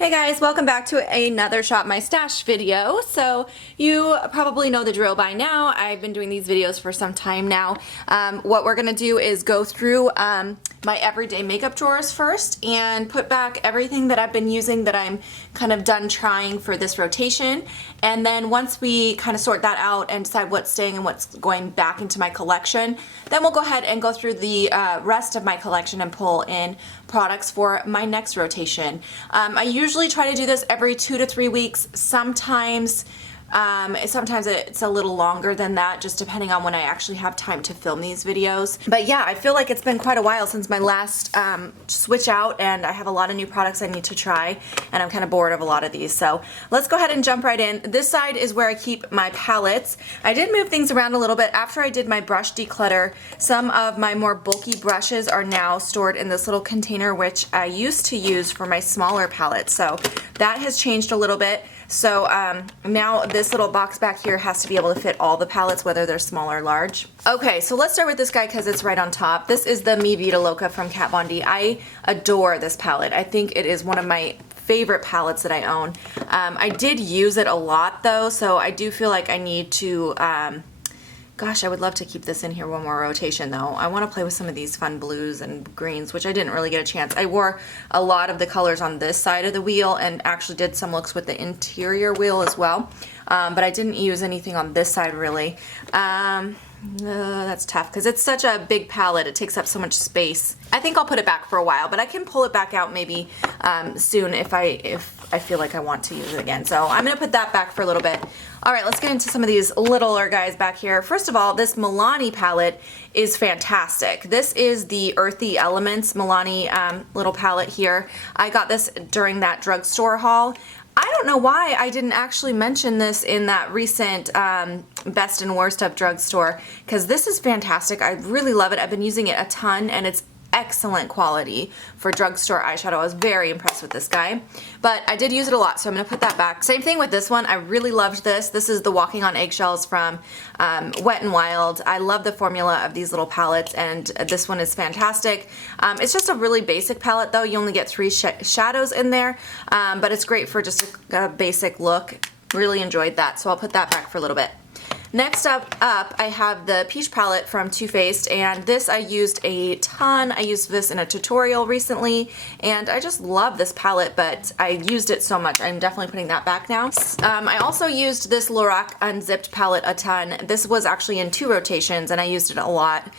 Hey guys, welcome back to another Shop My Stash video. So you probably know the drill by now. I've been doing these videos for some time now. What we're gonna do is go through my everyday makeup drawers first and put back everything that I've been using that I'm kind of done trying for this rotation. And then once we kind of sort that out and decide what's staying and what's going back into my collection, then we'll go ahead and go through the rest of my collection and pull in products for my next rotation. I usually try to do this every 2 to 3 weeks. Sometimes it's a little longer than that, just depending on when I actually have time to film these videos. But yeah, I feel like it's been quite a while since my last switch out, and I have a lot of new products I need to try, and I'm kind of bored of a lot of these. So let's go ahead and jump right in. This side is where I keep my palettes. I did move things around a little bit. After I did my brush declutter, some of my more bulky brushes are now stored in this little container, which I used to use for my smaller palettes. So that has changed a little bit. So now this little box back here has to be able to fit all the palettes, whether they're small or large. Okay, so let's start with this guy because it's right on top. This is the Mi Vida Loca from Kat Von D. I adore this palette. I think it is one of my favorite palettes that I own. I did use it a lot though, so I do feel like I need to gosh, I would love to keep this in here one more rotation though. I want to play with some of these fun blues and greens, which I didn't really get a chance. I wore a lot of the colors on this side of the wheel and actually did some looks with the interior wheel as well. But I didn't use anything on this side really. That's tough because it's such a big palette. It takes up so much space. I think I'll put it back for a while, but I can pull it back out maybe soon if I feel like I want to use it again. So I'm going to put that back for a little bit. All right, let's get into some of these littler guys back here. First of all, this Milani palette is fantastic. This is the Earthy Elements Milani little palette here. I got this during that drugstore haul. I don't know why I didn't actually mention this in that recent best and worst of drugstore, because this is fantastic. I really love it. I've been using it a ton and it's excellent quality for drugstore eyeshadow. I was very impressed with this guy, but I did use it a lot, so I'm going to put that back. Same thing with this one. I really loved this. This is the Walking on Eggshells from Wet n Wild. I love the formula of these little palettes, and this one is fantastic. It's just a really basic palette though. You only get 3 shadows in there, but it's great for just a basic look. Really enjoyed that, so I'll put that back for a little bit. Next up I have the Peach palette from Too Faced, and this I used a ton. I used this in a tutorial recently, and I just love this palette, but I used it so much. I'm definitely putting that back now. I also used this Lorac Unzipped palette a ton. This was actually in 2 rotations, and I used it a lot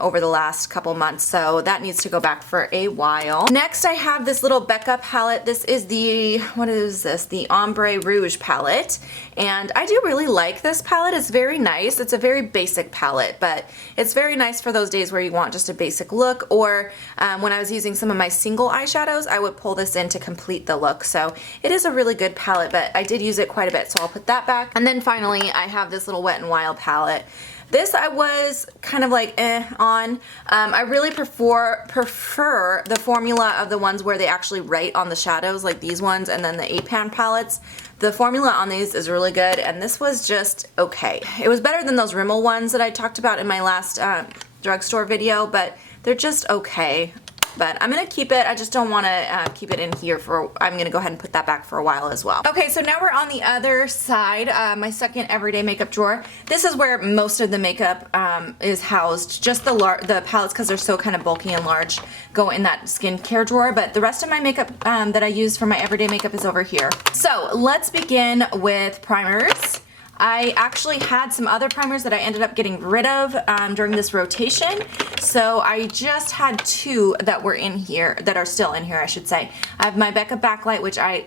over the last couple months, so that needs to go back for a while. Next I have this little Becca palette. This is the, what is this? The Ombre Rouge palette, and I do really like this palette. It's very nice. It's a very basic palette, but it's very nice for those days where you want just a basic look, or when I was using some of my single eyeshadows, I would pull this in to complete the look. So it is a really good palette, but I did use it quite a bit, so I'll put that back. And then finally, I have this little Wet n Wild palette. This I was kind of like on. I really prefer the formula of the ones where they actually write on the shadows, like these ones, and then the 8-pan palettes. The formula on these is really good, and this was just okay. It was better than those Rimmel ones that I talked about in my last drugstore video, but they're just okay. But I'm going to keep it. I just don't want to keep it in here for, I'm going to go ahead and put that back for a while as well. Okay, so now we're on the other side, my second everyday makeup drawer. This is where most of the makeup is housed. Just the palettes, because they're so kind of bulky and large, go in that skincare drawer. But the rest of my makeup that I use for my everyday makeup is over here. So let's begin with primers. I actually had some other primers that I ended up getting rid of during this rotation. So I just had 2 that were in here, that are still in here I should say. I have my Becca Backlight, which I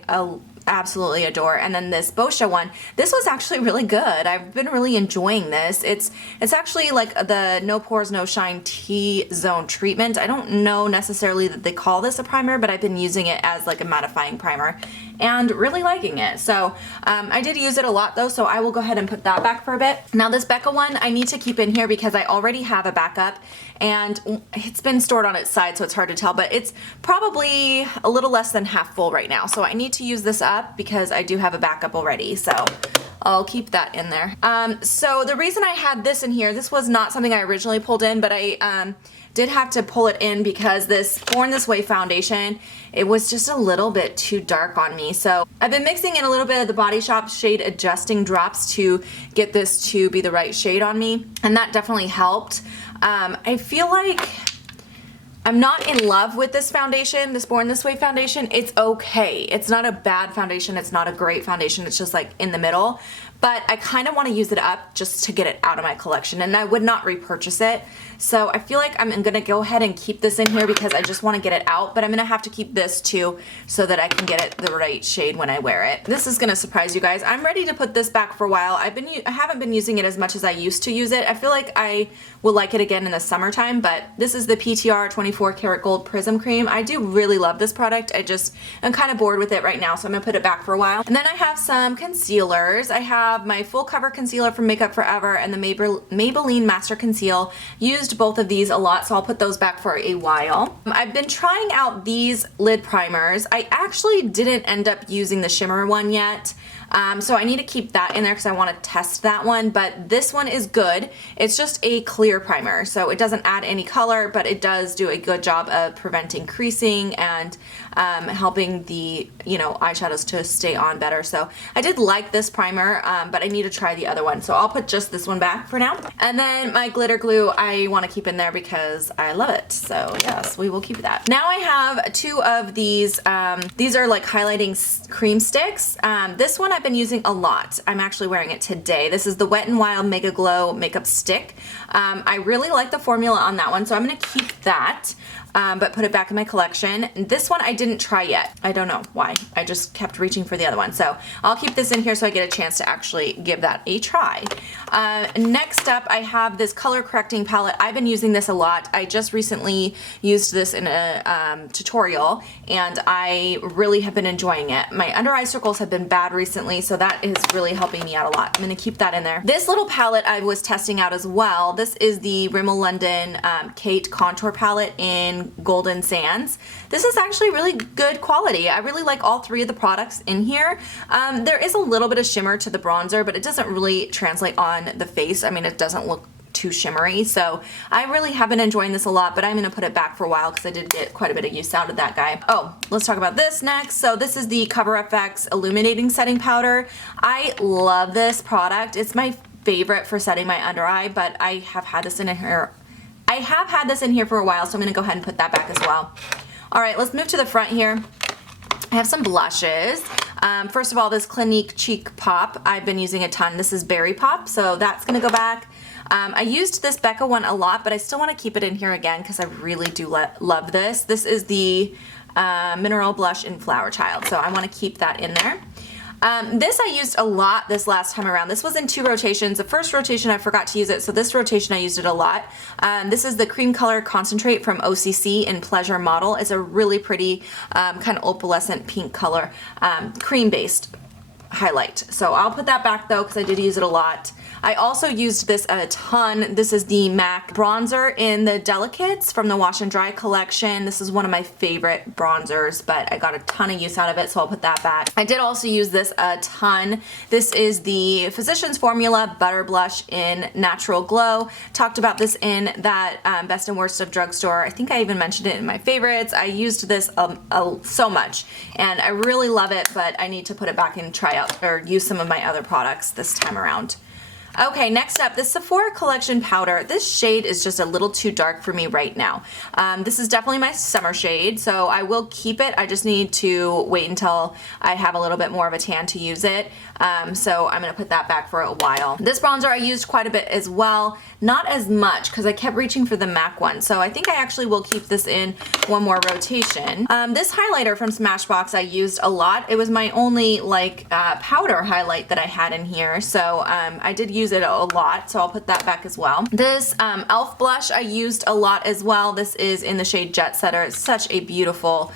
absolutely adore, and then this Boscia one. This was actually really good. I've been really enjoying this. It's actually like the No Pores No Shine T-Zone treatment. I don't know necessarily that they call this a primer, but I've been using it as like a mattifying primer and really liking it. So I did use it a lot though, so I will go ahead and put that back for a bit. Now this Becca one I need to keep in here because I already have a backup, and it's been stored on its side, so it's hard to tell, but it's probably a little less than half full right now. So I need to use this up because I do have a backup already. So I'll keep that in there. So the reason I had this in here, this was not something I originally pulled in, but I did have to pull it in because this Born This Way foundation, it was just a little bit too dark on me. So I've been mixing in a little bit of the Body Shop shade adjusting drops to get this to be the right shade on me, and that definitely helped. I feel like I'm not in love with this foundation, this Born This Way foundation. It's okay. It's not a bad foundation. It's not a great foundation. It's just like in the middle. But I kind of want to use it up just to get it out of my collection, and I would not repurchase it. So I feel like I'm going to go ahead and keep this in here because I just want to get it out, but I'm going to have to keep this too so that I can get it the right shade when I wear it. This is going to surprise you guys. I'm ready to put this back for a while. I haven't been using it as much as I used to use it. I feel like I will like it again in the summertime, but this is the PTR 24 karat gold prism cream. I do really love this product. I'm kind of bored with it right now, so I'm going to put it back for a while. And then I have some concealers. I have my full cover concealer from Makeup Forever and the Maybelline Master Conceal. Used both of these a lot, so I'll put those back for a while. I've been trying out these lid primers. I actually didn't end up using the shimmer one yet. So I need to keep that in there because I want to test that one, but this one is good. It's just a clear primer, so it doesn't add any color, but it does do a good job of preventing creasing and helping the eyeshadows to stay on better. So I did like this primer, but I need to try the other one, so I'll put just this one back for now. And then my glitter glue I want to keep in there because I love it, so yes, we will keep that. Now I have two of these. These are like highlighting cream sticks. This one I've been using a lot. I'm actually wearing it today. This is the Wet n Wild Mega Glow Makeup Stick. I really like the formula on that one, so I'm going to keep that. But put it back in my collection. This one I didn't try yet. I don't know why. I just kept reaching for the other one. So I'll keep this in here so I get a chance to actually give that a try. Next up, I have this color correcting palette. I've been using this a lot. I just recently used this in a tutorial, and I really have been enjoying it. My under eye circles have been bad recently, so that is really helping me out a lot. I'm going to keep that in there. This little palette I was testing out as well. This is the Rimmel London Kate Contour Palette in Golden Sands. This is actually really good quality. I really like all three of the products in here. There is a little bit of shimmer to the bronzer, but it doesn't really translate on the face. I mean, it doesn't look too shimmery, so I really have been enjoying this a lot, but I'm going to put it back for a while because I did get quite a bit of use out of that guy. Oh, let's talk about this next. So this is the Cover FX Illuminating Setting Powder. I love this product. It's my favorite for setting my under eye, but I have had this in here. I have had this in here for a while, so I'm going to go ahead and put that back as well. All right, let's move to the front here. I have some blushes. First of all, this Clinique Cheek Pop, I've been using a ton. This is Berry Pop, so that's going to go back. I used this Becca one a lot, but I still want to keep it in here again because I really do love this. This is the Mineral Blush in Flower Child, so I want to keep that in there. This I used a lot this last time around. This was in 2 rotations. The first rotation I forgot to use it, so this rotation I used it a lot. This is the Cream Color Concentrate from OCC in Pleasure Model. It's a really pretty kind of opalescent pink color, cream-based highlight. So I'll put that back though because I did use it a lot. I also used this a ton. This is the MAC bronzer in the Delicates from the Wash and Dry collection. This is one of my favorite bronzers, but I got a ton of use out of it, so I'll put that back. I did also use this a ton. This is the Physicians Formula Butter Blush in Natural Glow. Talked about this in that Best and Worst of Drugstore. I think I even mentioned it in my favorites. I used this so much, and I really love it, but I need to put it back and try out or use some of my other products this time around. Okay, next up, the Sephora Collection Powder. This shade is just a little too dark for me right now. This is definitely my summer shade, so I will keep it. I just need to wait until I have a little bit more of a tan to use it. So I'm going to put that back for a while. This bronzer I used quite a bit as well. Not as much because I kept reaching for the MAC one, so I think I actually will keep this in one more rotation. This highlighter from Smashbox I used a lot. It was my only like powder highlight that I had in here, so I did use it a lot, so I'll put that back as well. This e.l.f. blush I used a lot as well. This is in the shade Jet Setter. It's such a beautiful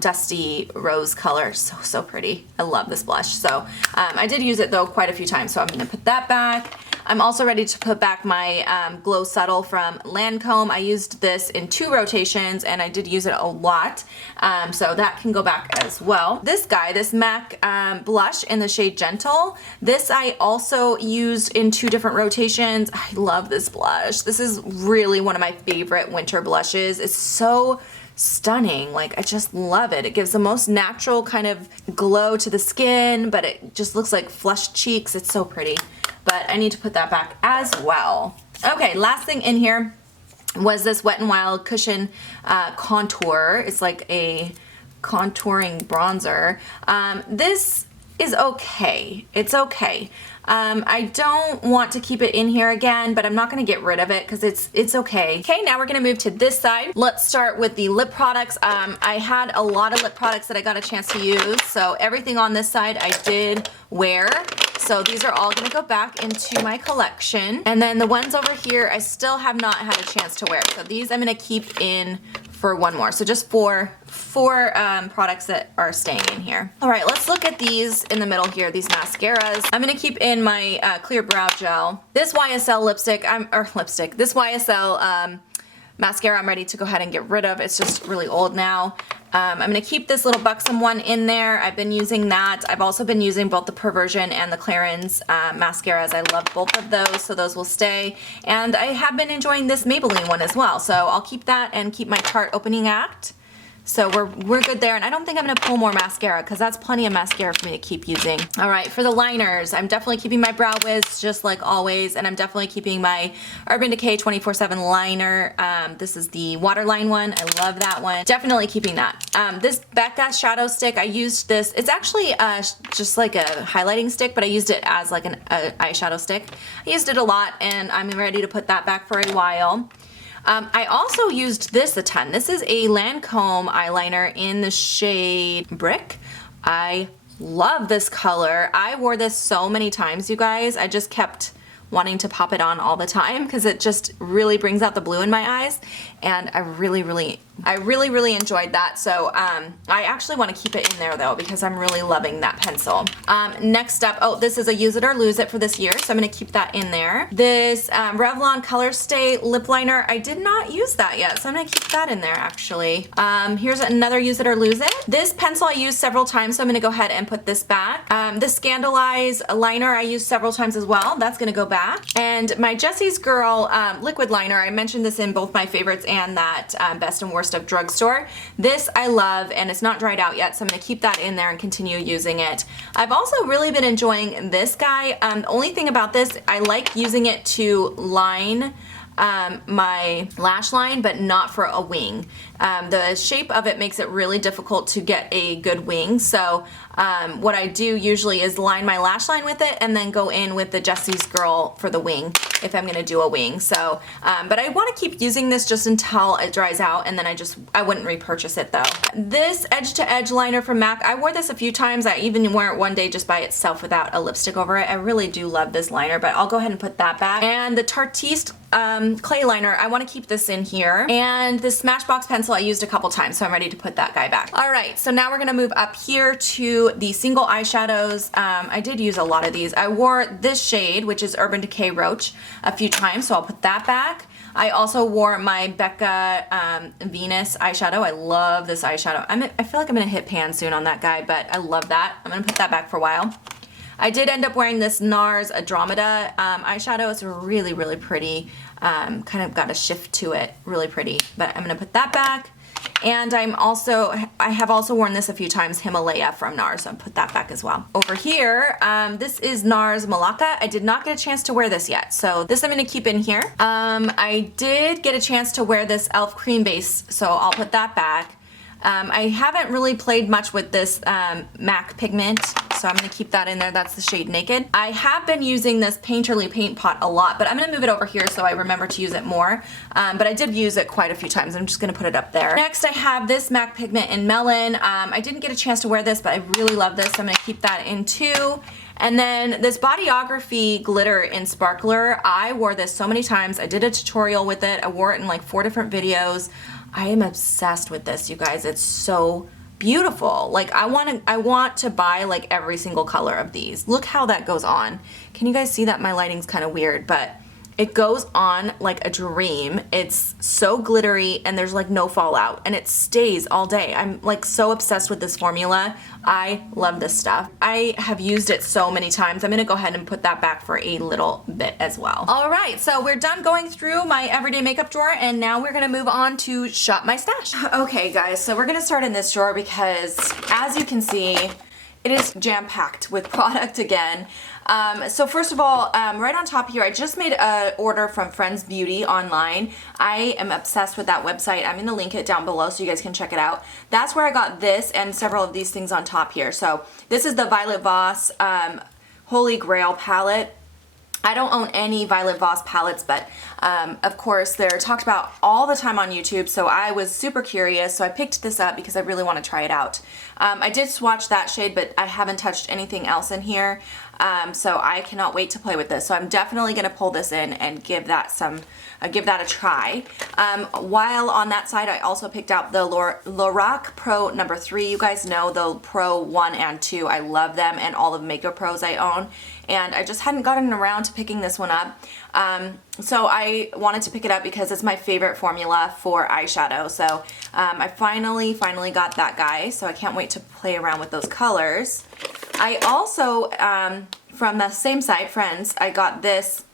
dusty rose color. So pretty. I love this blush. So I did use it though quite a few times, so I'm going to put that back. I'm also ready to put back my Glow Subtle from Lancome. I used this in 2 rotations and I did use it a lot, so that can go back as well. This guy, this MAC blush in the shade Gentle, this I also used in 2 different rotations. I love this blush. This is really one of my favorite winter blushes. It's so stunning. Like, I just love it. It gives the most natural kind of glow to the skin, but it just looks like flushed cheeks. It's so pretty. But I need to put that back as well. Okay, last thing in here was this Wet n Wild Cushion Contour. It's like a contouring bronzer. This is okay. It's okay. I don't want to keep it in here again, but I'm not going to get rid of it because it's okay. Okay, now we're going to move to this side. Let's start with the lip products. I had a lot of lip products that I got a chance to use, so everything on this side I did wear. So these are all going to go back into my collection. And then the ones over here I still have not had a chance to wear. So these I'm going to keep in for one more. So just four products that are staying in here. All right, let's look at these in the middle here, these mascaras. I'm gonna keep in my clear brow gel. This YSL this YSL mascara I'm ready to go ahead and get rid of. It's just really old now. I'm gonna keep this little buxom one in there. I've been using that. I've also been using both the Perversion and the Clarins mascaras. I love both of those, so those will stay. And I have been enjoying this Maybelline one as well, so I'll keep that and keep my Tarte Opening Act. So we're good there, and I don't think I'm going to pull more mascara because that's plenty of mascara for me to keep using. All right, for the liners, I'm definitely keeping my Brow Wiz just like always, and I'm definitely keeping my Urban Decay 24/7 liner. This is the waterline one. I love that one. Definitely keeping that. This Becca shadow stick, I used this. It's actually just like a highlighting stick, but I used it as like an eyeshadow stick. I used it a lot, and I'm ready to put that back for a while. I also used this a ton. This is a Lancome eyeliner in the shade Brick. I love this color. I wore this so many times, you guys. I just kept wanting to pop it on all the time because it just really brings out the blue in my eyes, and I really enjoyed that. So I actually want to keep it in there though because I'm really loving that pencil. Next up, oh, this is a Use It or Lose It for this year, so I'm going to keep that in there. This Revlon Color Stay lip liner, I did not use that yet, so I'm going to keep that in there actually. Here's another Use It or Lose It. This pencil I used several times, so I'm going to go ahead and put this back. The Scandalize liner I used several times as well. That's going to go back. And my Jessie's Girl liquid liner, I mentioned this in both my favorites and that Best and Worst of Drugstore. This I love, and it's not dried out yet, so I'm going to keep that in there and continue using it. I've also really been enjoying this guy. The only thing about this, I like using it to line my lash line, but not for a wing. The shape of it makes it really difficult to get a good wing, so what I do usually is line my lash line with it and then go in with the Jessie's Girl for the wing if I'm gonna do a wing. So but I want to keep using this just until it dries out, and then I wouldn't repurchase it though. This Edge to Edge liner from MAC, I wore this a few times. I even wore it one day just by itself without a lipstick over it. I really do love this liner, but I'll go ahead and put that back. And the Tartiste clay liner, I want to keep this in here. And this Smashbox pencil I used a couple times, so I'm ready to put that guy back. All right, so now we're gonna move up here to the single eyeshadows. I did use a lot of these. I wore this shade, which is Urban Decay Roach, a few times, so I'll put that back. I also wore my Becca Venus eyeshadow. I love this eyeshadow. I feel like I'm gonna hit pan soon on that guy, but I love that. I'm gonna put that back for a while. I did end up wearing this NARS Andromeda eyeshadow. It's really pretty. Kind of got a shift to it, really pretty. But I'm gonna put that back. And I have also worn this a few times, Himalaya from NARS, so I'll put that back as well. Over here, this is NARS Malacca. I did not get a chance to wear this yet, so this I'm gonna keep in here. I did get a chance to wear this e.l.f. cream base, so I'll put that back. I haven't really played much with this MAC pigment, so I'm going to keep that in there. That's the shade Naked. I have been using this Painterly Paint Pot a lot, but I'm going to move it over here so I remember to use it more. But I did use it quite a few times. I'm just going to put it up there. Next, I have this MAC pigment in Melon. I didn't get a chance to wear this, but I really love this, so I'm going to keep that in too. And then this Bodyography glitter in Sparkler. I wore this so many times. I did a tutorial with it. I wore it in like 4 different videos. I am obsessed with this, you guys. It's so beautiful. Like I want to buy like every single color of these. Look how that goes on. Can you guys see that? My lighting's kind of weird, but it goes on like a dream. It's so glittery and there's like no fallout and it stays all day. I'm like so obsessed with this formula. I love this stuff. I have used it so many times. I'm gonna go ahead and put that back for a little bit as well. All right, so we're done going through my everyday makeup drawer and now we're gonna move on to shop my stash. Okay guys, so we're gonna start in this drawer because as you can see, it is jam-packed with product again. So first of all, right on top here, I just made an order from Friends Beauty online. I am obsessed with that website. I'm gonna link it down below so you guys can check it out. That's where I got this and several of these things on top here. So this is the Violet Voss Holy Grail palette. I don't own any Violet Voss palettes, but of course they're talked about all the time on YouTube, so I was super curious, so I picked this up because I really want to try it out. I did swatch that shade, but I haven't touched anything else in here, so I cannot wait to play with this. So I'm definitely going to pull this in and give that a try. While on that side, I also picked out the Lorac Pro number 3. You guys know the Pro 1 and 2. I love them and all of Makeup Pros I own. And I just hadn't gotten around to picking this one up. So I wanted to pick it up because it's my favorite formula for eyeshadow. So I finally got that guy. So I can't wait to play around with those colors. I also, from the same site, Friends, I got this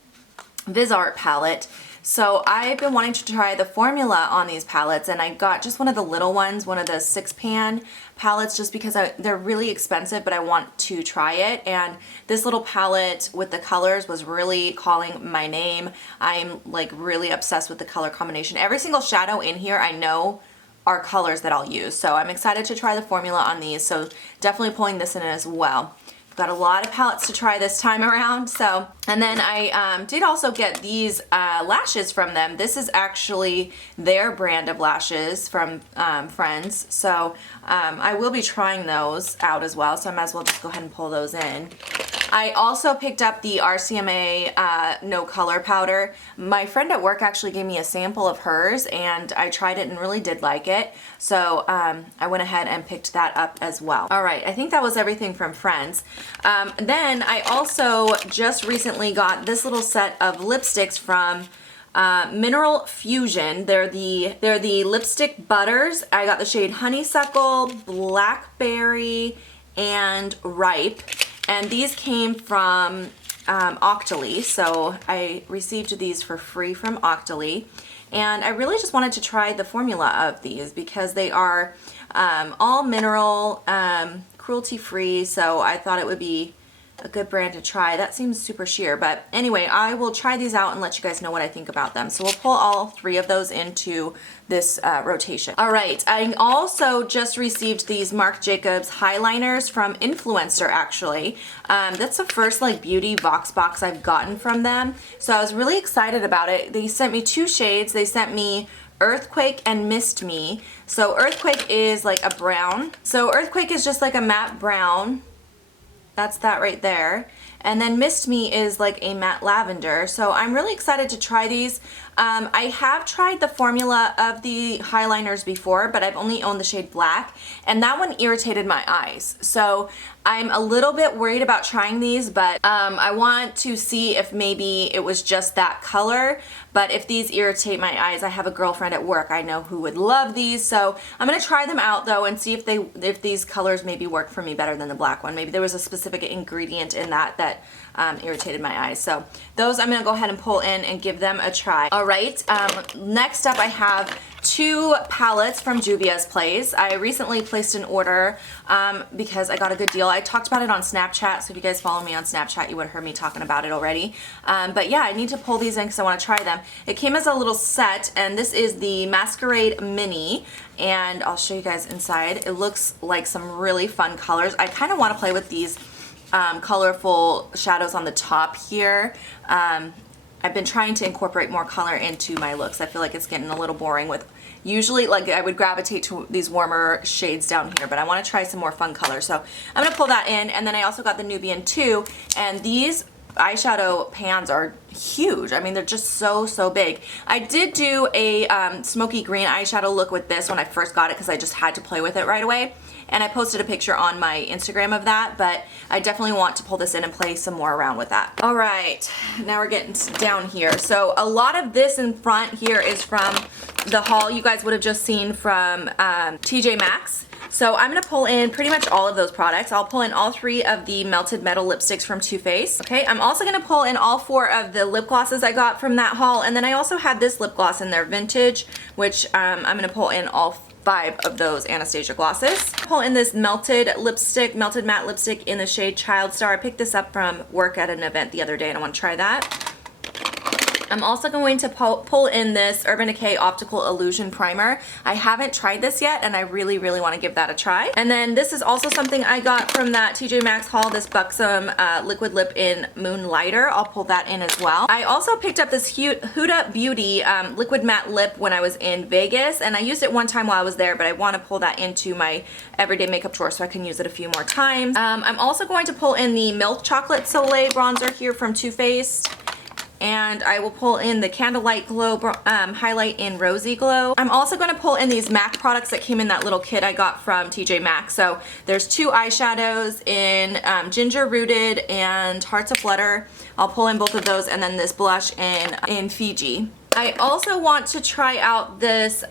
VisArt palette. So I've been wanting to try the formula on these palettes, and I got just one of the little ones, one of the 6-pan palettes, just because they're really expensive, but I want to try it. And this little palette with the colors was really calling my name. I'm like really obsessed with the color combination. Every single shadow in here I know are colors that I'll use. So I'm excited to try the formula on these. So definitely pulling this in as well. Got a lot of palettes to try this time around. So, and then I did also get these lashes from them. This is actually their brand of lashes from Friends. So I will be trying those out as well. So I might as well just go ahead and pull those in. I also picked up the RCMA No Color Powder. My friend at work actually gave me a sample of hers and I tried it and really did like it. So I went ahead and picked that up as well. All right, I think that was everything from Friends. Then I also just recently got this little set of lipsticks from Mineral Fusion. They're the lipstick butters. I got the shade Honeysuckle, Blackberry, and Ripe. And these came from Octoly, so I received these for free from Octoly. And I really just wanted to try the formula of these because they are all mineral, cruelty-free, so I thought it would be a good brand to try. That seems super sheer, but anyway, I will try these out and let you guys know what I think about them. So we'll pull all 3 of those into this rotation. All right, I also just received these Marc Jacobs highliners from Influencer, actually. That's the first like beauty Vox box I've gotten from them, so I was really excited about it. They sent me 2 shades. They sent me Earthquake and Mist Me. So Earthquake is like a brown. So Earthquake is just like a matte brown. That's that right there. And then Mist Me is like a matte lavender. So I'm really excited to try these. I have tried the formula of the highliners before, but I've only owned the shade Black, and that one irritated my eyes. So I'm a little bit worried about trying these, but I want to see if maybe it was just that color. But if these irritate my eyes, I have a girlfriend at work I know who would love these. So I'm gonna try them out though and see if these colors maybe work for me better than the black one. Maybe there was a specific ingredient in that irritated my eyes. So those I'm gonna go ahead and pull in and give them a try. All right, next up I have 2 palettes from Juvia's Place. I recently placed an order because I got a good deal. I talked about it on Snapchat, so if you guys follow me on Snapchat, you would have heard me talking about it already. But yeah, I need to pull these in because I want to try them. It came as a little set, and this is the Masquerade Mini, and I'll show you guys inside. It looks like some really fun colors. I kind of want to play with these colorful shadows on the top here. I've been trying to incorporate more color into my looks. I feel like it's getting a little boring with, usually like I would gravitate to these warmer shades down here, but I want to try some more fun colors. So I'm going to pull that in, and then I also got the Nubian 2, and these eyeshadow pans are huge. I mean, they're just so big. I did do a smoky green eyeshadow look with this when I first got it because I just had to play with it right away. and I posted a picture on my Instagram of that, but I definitely want to pull this in and play some more around with that. All right, now we're getting down here. So a lot of this in front here is from the haul you guys would have just seen from TJ Maxx. So I'm going to pull in pretty much all of those products. I'll pull in all 3 of the Melted Metal lipsticks from Too Faced. Okay, I'm also going to pull in all 4 of the lip glosses I got from that haul. And then I also had this lip gloss in there, Vintage, which I'm going to pull in all 5 of those Anastasia glosses. Pull in this melted matte lipstick in the shade Child Star. I picked this up from work at an event the other day and I want to try that. I'm also going to pull in this Urban Decay Optical Illusion Primer. I haven't tried this yet and I really want to give that a try. And then this is also something I got from that TJ Maxx haul, this Buxom Liquid Lip in Moonlighter. I'll pull that in as well. I also picked up this Huda Beauty Liquid Matte Lip when I was in Vegas, and I used it one time while I was there, but I want to pull that into my everyday makeup drawer so I can use it a few more times. I'm also going to pull in the Milk Chocolate Soleil bronzer here from Too Faced. And I will pull in the Candlelight Glow highlight in Rosy Glow. I'm also going to pull in these MAC products that came in that little kit I got from TJ Maxx. So there's 2 eyeshadows in Ginger Rooted and Hearts of Flutter. I'll pull in both of those, and then this blush in Fiji. I also want to try out this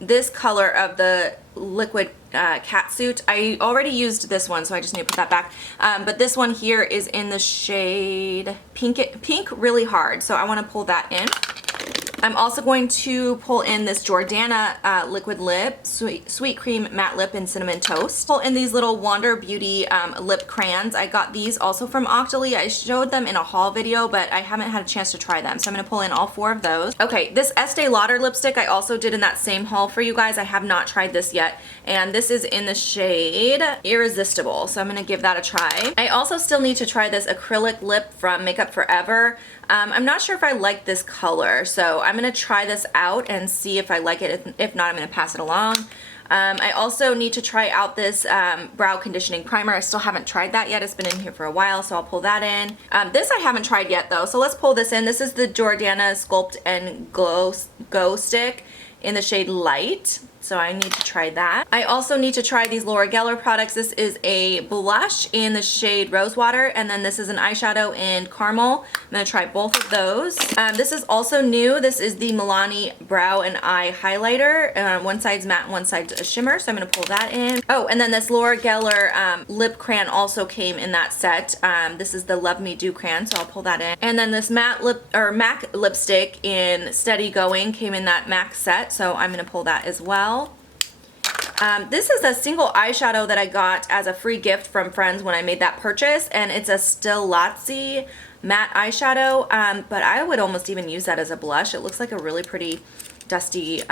this color of the liquid catsuit. I already used this one, so I just need to put that back. But this one here is in the shade Pink Really Hard, so I want to pull that in. I'm also going to pull in this Jordana liquid lip, Sweet Cream Matte Lip in Cinnamon Toast. Pull in these little Wander Beauty lip crayons. I got these also from Octoly. I showed them in a haul video, but I haven't had a chance to try them, so I'm going to pull in all 4 of those. Okay, this Estee Lauder lipstick I also did in that same haul for you guys. I have not tried this yet, and this is in the shade Irresistible, so I'm going to give that a try. I also still need to try this acrylic lip from Makeup Forever. I'm not sure if I like this color, so I'm going to try this out and see if I like it. If not, I'm going to pass it along. I also need to try out this brow conditioning primer. I still haven't tried that yet. It's been in here for a while, so I'll pull that in. This I haven't tried yet though, so let's pull this in. This is the Jordana Sculpt and Go Stick in the shade Light. So I need to try that. I also need to try these Laura Geller products. This is a blush in the shade Rosewater, and then this is an eyeshadow in Caramel. I'm going to try both of those. This is also new. This is the Milani Brow and Eye Highlighter. One side's matte, one side's a shimmer, so I'm going to pull that in. Oh, and then this Laura Geller lip crayon also came in that set. This is the Love Me Do crayon, so I'll pull that in. And then this MAC lipstick in Steady Going came in that MAC set, so I'm going to pull that as well. This is a single eyeshadow that I got as a free gift from friends when I made that purchase, and it's a Stilazzi matte eyeshadow, but I would almost even use that as a blush. It looks like a really pretty dusty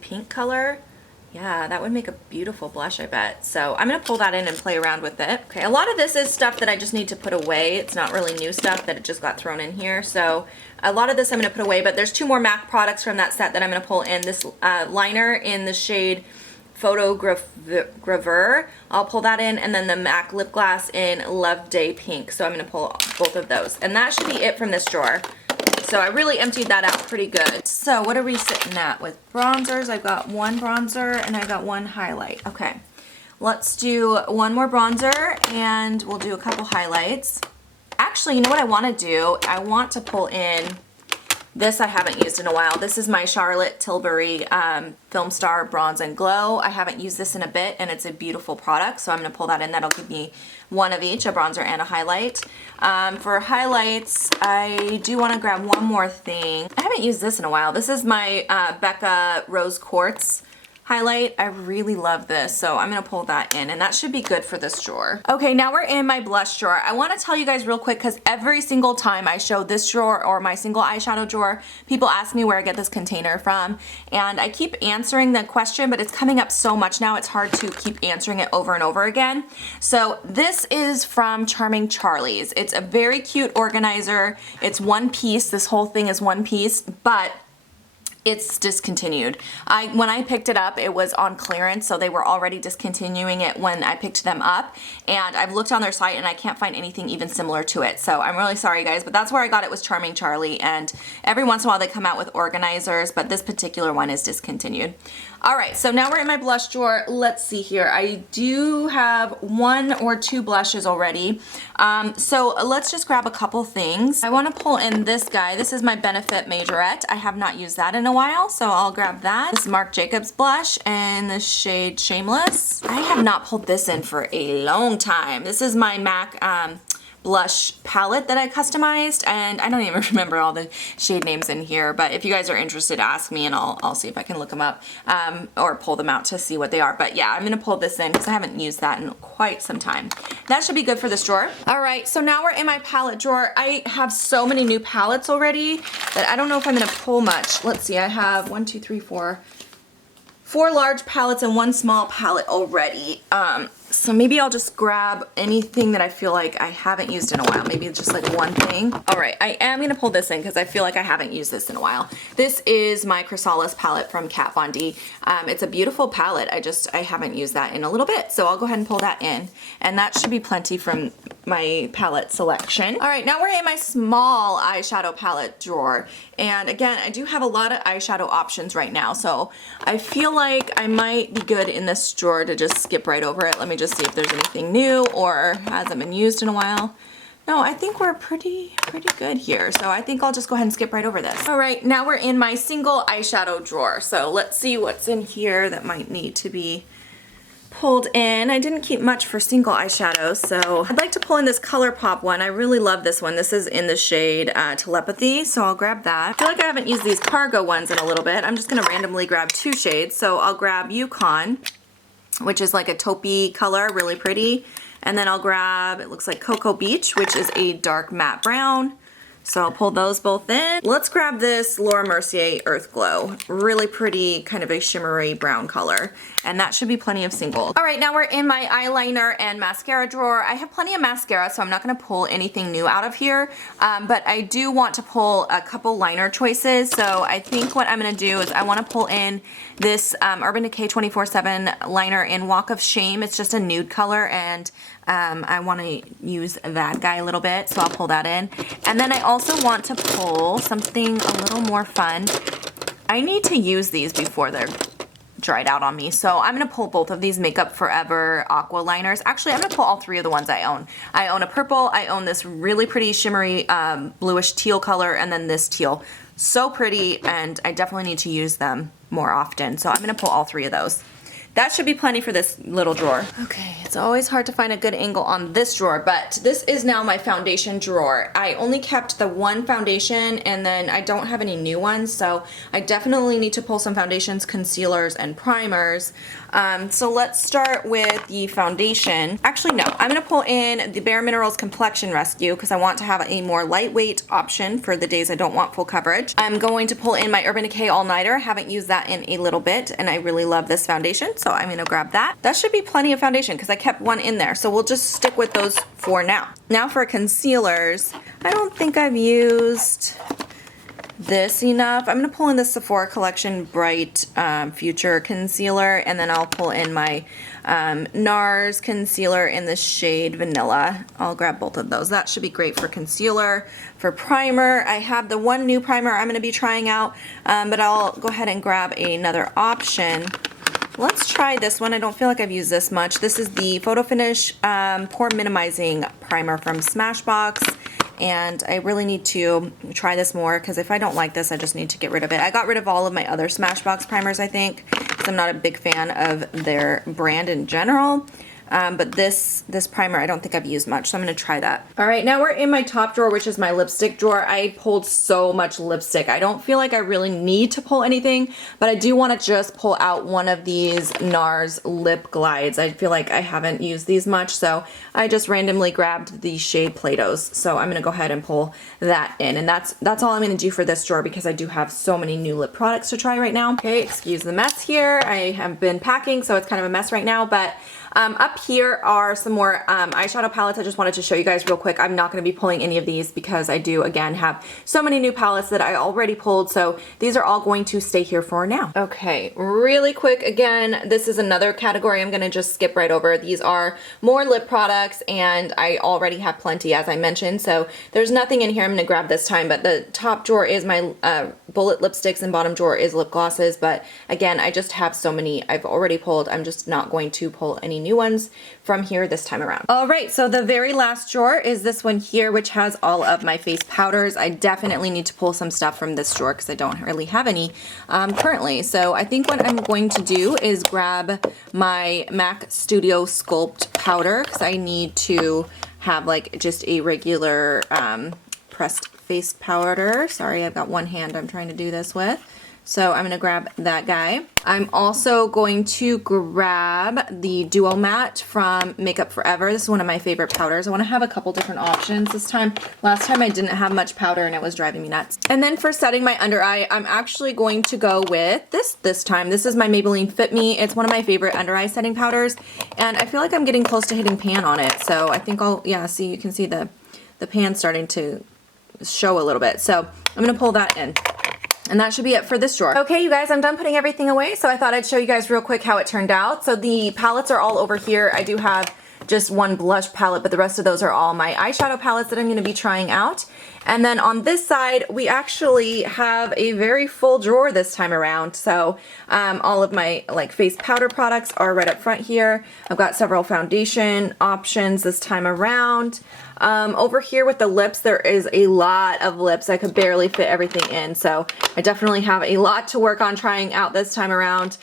pink color. Yeah, that would make a beautiful blush, I bet. So I'm going to pull that in and play around with it. Okay, a lot of this is stuff that I just need to put away. It's not really new stuff that it just got thrown in here. So a lot of this I'm going to put away, but there's 2 more MAC products from that set that I'm going to pull in. This liner in the shade Photographer. I'll pull that in, and then the MAC lip gloss in Love Day Pink. So I'm going to pull both of those. And that should be it from this drawer. So I really emptied that out pretty good. So what are we sitting at with bronzers? I've got 1 bronzer and I got 1 highlight. Okay, let's do 1 more bronzer and we'll do a couple highlights. Actually, you know what I want to do? I want to pull in this. I haven't used in a while. This is my Charlotte Tilbury Film Star Bronze and Glow. I haven't used this in a bit, and it's a beautiful product, so I'm going to pull that in. That'll give me 1 of each, a bronzer and a highlight. For highlights, I do want to grab 1 more thing. I haven't used this in a while. This is my Becca Rose Quartz highlight. I really love this, so I'm going to pull that in, and that should be good for this drawer. Okay, now we're in my blush drawer. I want to tell you guys real quick, because every single time I show this drawer or my single eyeshadow drawer, people ask me where I get this container from, and I keep answering the question, but it's coming up so much now it's hard to keep answering it over and over again. So this is from Charming Charlie's. It's a very cute organizer. It's 1 piece. This whole thing is 1 piece, but it's discontinued. When I picked it up, it was on clearance, so they were already discontinuing it when I picked them up, and I've looked on their site and I can't find anything even similar to it. So I'm really sorry, guys, but that's where I got it, was Charming Charlie, and every once in a while they come out with organizers, but this particular one is discontinued. All right, so now we're in my blush drawer. Let's see here. I do have 1 or 2 blushes already. So let's just grab a couple things. I want to pull in this guy. This is my Benefit Majorette. I have not used that in a while, so I'll grab that. This is Marc Jacobs blush in the shade Shameless. I have not pulled this in for a long time. This is my MAC blush palette that I customized, and I don't even remember all the shade names in here, but if you guys are interested, ask me and I'll see if I can look them up or pull them out to see what they are. But yeah, I'm gonna pull this in because I haven't used that in quite some time. That should be good for this drawer. All right, so now we're in my palette drawer. I have so many new palettes already that I don't know if I'm gonna pull much. Let's see, I have 1, 2, 3, 4 large palettes and 1 small palette already. So maybe I'll just grab anything that I feel like I haven't used in a while. Maybe just like one thing. All right, I am gonna pull this in because I feel like I haven't used this in a while. This is my Chrysalis palette from Kat Von D. It's a beautiful palette. I haven't used that in a little bit, so I'll go ahead and pull that in. And that should be plenty from my palette selection. All right, now we're in my small eyeshadow palette drawer. And again, I do have a lot of eyeshadow options right now, so I feel like I might be good in this drawer to just skip right over it. Let me just see if there's anything new or hasn't been used in a while. No, I think we're pretty good here. So I think I'll just go ahead and skip right over this. All right, now we're in my single eyeshadow drawer. So let's see what's in here that might need to be pulled in. I didn't keep much for single eyeshadows, so I'd like to pull in this ColourPop one. I really love this one. This is in the shade Telepathy, so I'll grab that. I feel like I haven't used these Cargo ones in a little bit. I'm just gonna randomly grab 2 shades. So I'll grab Yukon, which is like a taupey color, really pretty. And then I'll grab, it looks like Cocoa Beach, which is a dark matte brown. So I'll pull those both in. Let's grab this Laura Mercier Earth Glow. Really pretty, kind of a shimmery brown color. And that should be plenty of singles. All right, now we're in my eyeliner and mascara drawer. I have plenty of mascara, so I'm not gonna pull anything new out of here. But I do want to pull a couple liner choices. So I think what I'm gonna do is I wanna pull in this Urban Decay 24/7 liner in Walk of Shame. It's just a nude color, and I want to use that guy a little bit, so I'll pull that in. And then I also want to pull something a little more fun. I need to use these before they're dried out on me, so I'm going to pull both of these Makeup Forever Aqua liners. Actually, I'm going to pull all 3 of the ones I own. I own a purple, I own this really pretty shimmery bluish teal color, and then this teal. So pretty, and I definitely need to use them more often, so I'm going to pull all 3 of those. That should be plenty for this little drawer. Okay, it's always hard to find a good angle on this drawer, but this is now my foundation drawer. I only kept the 1 foundation, and then I don't have any new ones, so I definitely need to pull some foundations, concealers, and primers. So let's start with the foundation. Actually, no, I'm gonna pull in the Bare Minerals Complexion Rescue because I want to have a more lightweight option for the days I don't want full coverage. I'm going to pull in my Urban Decay All Nighter. I haven't used that in a little bit, and I really love this foundation, so I'm gonna grab that. That should be plenty of foundation because I kept 1 in there, so we'll just stick with those for now. Now for concealers, I don't think I've used this enough. I'm gonna pull in the Sephora Collection Bright Future Concealer, and then I'll pull in my NARS concealer in the shade Vanilla. I'll grab both of those. That should be great for concealer. For primer, I have the 1 new primer I'm gonna be trying out, but I'll go ahead and grab another option. Let's try this one. I don't feel like I've used this much. This is the Photo Finish Pore Minimizing Primer from Smashbox. And I really need to try this more because if I don't like this, I just need to get rid of it. I got rid of all of my other Smashbox primers, I think, because I'm not a big fan of their brand in general. But this primer I don't think I've used much, so I'm going to try that. All right, now we're in my top drawer, which is my lipstick drawer. I pulled so much lipstick. I don't feel like I really need to pull anything, but I do want to just pull out one of these NARS lip glides. I feel like I haven't used these much, so I just randomly grabbed the shade Play-Dohs. So I'm going to go ahead and pull that in, and that's all I'm going to do for this drawer because I do have so many new lip products to try right now. Okay, excuse the mess here. I have been packing, so it's kind of a mess right now, but Up here are some more eyeshadow palettes I just wanted to show you guys real quick. I'm not going to be pulling any of these because I do, again, have so many new palettes that I already pulled, so these are all going to stay here for now. Okay, really quick, again, this is another category I'm going to just skip right over. These are more lip products, and I already have plenty, as I mentioned, so there's nothing in here I'm going to grab this time, but the top drawer is my bullet lipsticks and bottom drawer is lip glosses, but again, I just have so many I've already pulled. I'm just not going to pull any new ones from here this time around. All right, so the very last drawer is this one here, which has all of my face powders. I definitely need to pull some stuff from this drawer because I don't really have any currently. So I think what I'm going to do is grab my MAC Studio Sculpt powder because I need to have like just a regular pressed face powder. Sorry, I've got one hand I'm trying to do this with. So I'm gonna grab that guy. I'm also going to grab the Duo Matte from Makeup Forever. This is one of my favorite powders. I wanna have a couple different options this time. Last time I didn't have much powder and it was driving me nuts. And then for setting my under eye, I'm actually going to go with this time. This is my Maybelline Fit Me. It's one of my favorite under eye setting powders. And I feel like I'm getting close to hitting pan on it. So I think see, you can see the pan starting to show a little bit. So I'm gonna pull that in. And that should be it for this drawer. Okay, you guys, I'm done putting everything away, so I thought I'd show you guys real quick how it turned out. So the palettes are all over here. I do have just one blush palette, but the rest of those are all my eyeshadow palettes that I'm going to be trying out. And then on this side, we actually have a very full drawer this time around. So all of my like face powder products are right up front here. I've got several foundation options this time around. Over here with the lips, there is a lot of lips. I could barely fit everything in, so I definitely have a lot to work on trying out this time around.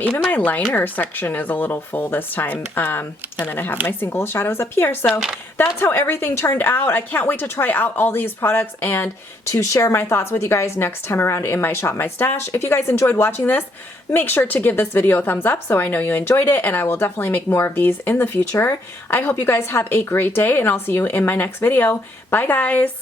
Even my liner section is a little full this time. And then I have my single shadows up here. So that's how everything turned out. I can't wait to try out all these products and to share my thoughts with you guys next time around in my Shop My Stash. If you guys enjoyed watching this, make sure to give this video a thumbs up so I know you enjoyed it, and I will definitely make more of these in the future. I hope you guys have a great day, and I'll see you in my next video. Bye guys!